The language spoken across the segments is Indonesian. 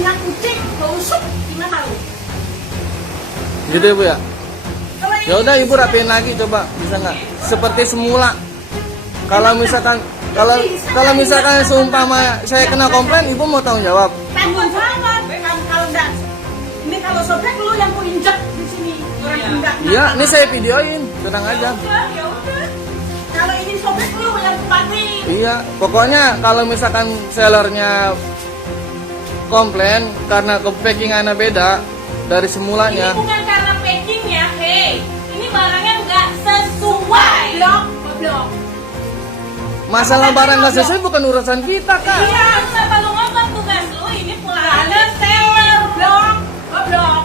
singa kucing, bau sup, gimana lu? Gitu ya Bu ya? Ya udah Ibu rapiin lagi coba, bisa nggak? Seperti semula. Kalau misalkan seumpama saya kena komplain, Ibu mau tanggung jawab? Tanggung jawab. Kalau enggak, ini kalau sobek lu yang ku injek di sini. Orang enggak. Iya, ini saya videoin, tenang aja. Ya udah. Kalau ini sobek lu yang ku matiin. Iya, pokoknya kalau misalkan sellernya komplain karena packingannya beda dari semulanya. Ini bukan karena packing ya, hei. Ini barangnya nggak sesuai. Goblok. Masalah barang nggak sesuai bukan urusan kita, Kak. Iya, kenapa lu ngomong tugas lu ini pulangnya seller. Goblok.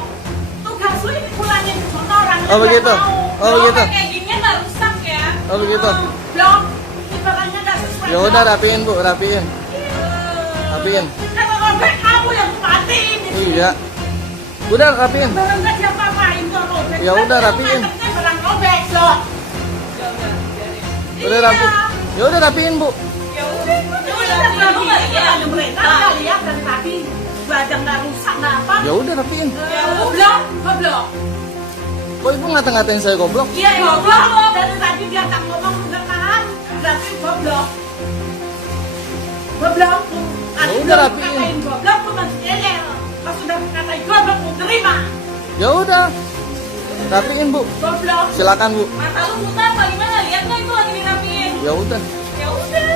Tugas lu ini pulangin ke sono orang. Oh begitu. Oh begitu. Kayak gini nggak rusak ya. Oh begitu. Blok. Ini barangnya nggak sesuai. Ya udah rapiin Bu, rapiin. Rapiin. Kalau robek kamu yang matiin. Iya. Udah rapiin. Barang nggak diapa-apain kok robek. Ya udah, rapiin. Kan barang robek loh. Udah rapiin. Ya udah rapiin Bu. Ya udah, Kamu nggak lihat mereka nggak lihat dari tadi badan nggak rusak nggak apa. Ya udah rapiin. Ya goblok, goblok. Kok Ibu ngata-ngatain saya goblok? Iya goblok. Dari tadi dia tak ngomong udah tahan. Berarti goblok. Goblok. Ya udah, rapiin. Katain goblok tuh masih ngeyel. Pas sudah katain goblok mau terima. Ya udah. Rapiin Bu. Goblok. Silakan Bu. mata lu buta apa gimana? Lihat nggak itu lagi dirapiin? Ya udah. Ya udah.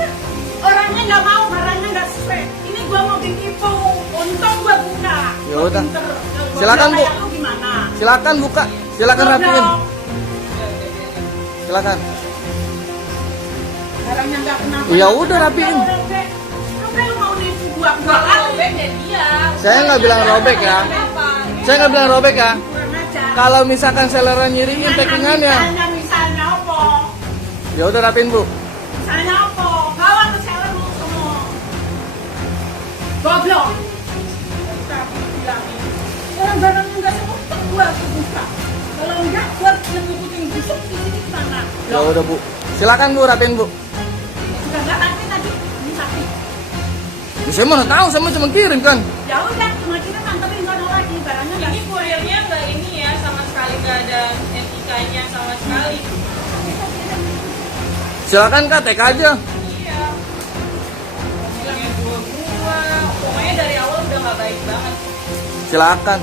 Orangnya nggak mau, barangnya nggak sesuai. Ini gua mau ditipu. Untung gua buka. Ya Gua udah. pinter. Kalau gua Silakan, Bu. kayak lu gimana? Silakan buka. Silakan rapiin. Goblok. Silakan. Barangnya nggak kenapa. Ya udah, rapiin. Udah lu mau nipu gua Kalau kali. robek ya dia. Saya nggak bilang robek ya. Kenapa? Saya nggak bilang robek ya. Kurang ajar. Kalau misalkan sellernya nyiriin packingannya, Misalnya apa? ya udah rapiin Bu. Misalnya apa? Bawa ke seller lu semua. Goblok. Orang barangnya nggak semuanya gua buka. Kalau enggak, gua yang ngikutin busuk di sini sana. Ya udah Bu. Silakan Bu rapiin Bu. Sudah nggak rapi tadi. Ini sapi. Ya, saya mana tahu, saya cuma kirim kan. Ya udah, cuma kita nganterin sono lagi barangnya nggak. Ini kurirnya nggak ini ya, sama sekali nggak ada etikanya sama sekali. Silakan Kak, tek aja. Iya. Bilangnya gua, pokoknya dari awal udah nggak baik banget. Silakan.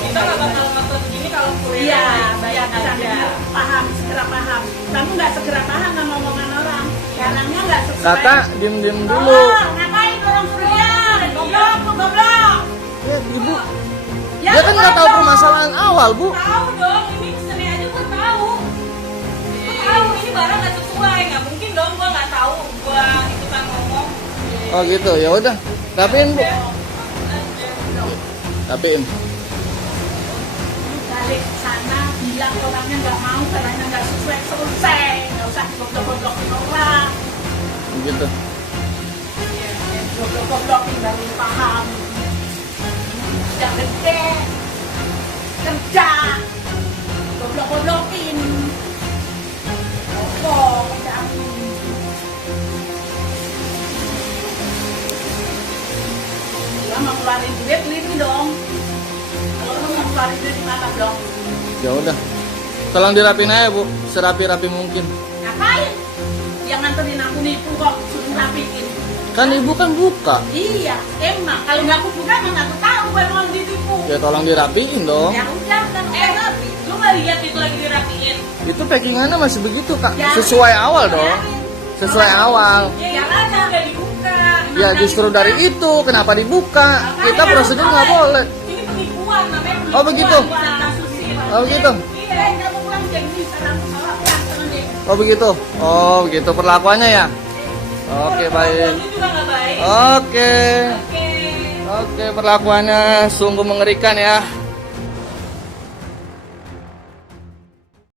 Kita nggak bakal ngotot gini kalau kurirnya Iya, baik bisa aja. paham, segera paham. Kamu nggak segera paham sama omongan orang. Barangnya nggak sesuai. Kakak, diem dulu. Oh, ngapain orang kuliah? Goblok, lu goblok. Ya, Ibu. Ya, Dia kan nggak tahu goblok. permasalahan awal Bu. Tahu dong, ini seni aja gua tahu. Gua tahu ini barang nggak sesuai, nggak mungkin dong gua nggak tahu. Gua ikutan ngomong. Oh gitu, ya udah. Rapiin Bu. Rapiin. Lu balik sana, bilang orangnya nggak mau, barangnya nggak sesuai, selesai. Nggak usah goblok-goblokin orang. Gitu. Goblok-goblokin baru paham. Udah gede, kerja, goblok-goblokin. Goblok, kamu. Ya mau keluarin duit, ini dong. Kalau lu mau keluarin duit di mana, Blok? Ya udah. Tolong dirapiin aja Bu, serapi-rapi mungkin. Ngapain? Yang nganterin aku nipu kok, suruh rapiin. Kan Ibu kan buka. Iya, emang. Kalau nggak aku buka, emang aku tahu baru mau ditipu. Ya tolong dirapiin dong. Ya udah, kan rapi. Lu nggak lihat itu lagi dirapiin? Itu packingannya masih begitu Kak. Ya. Sesuai awal dong. Sesuai awal. Ya Jangan itu udah dibuka. Ya justru dari itu kenapa dibuka? Kita prosedur nggak boleh. Ini penipuan namanya. Penipuan. Oh, begitu? Bukan kasusin. Oh begitu. Iya. Kamu pulang jadi sekarang salah pulang sama dia. Oh begitu. Oh begitu perlakuannya ya. Oke baik. Lu juga nggak baik. Oke. Oke. Oke perlakuannya sungguh mengerikan ya.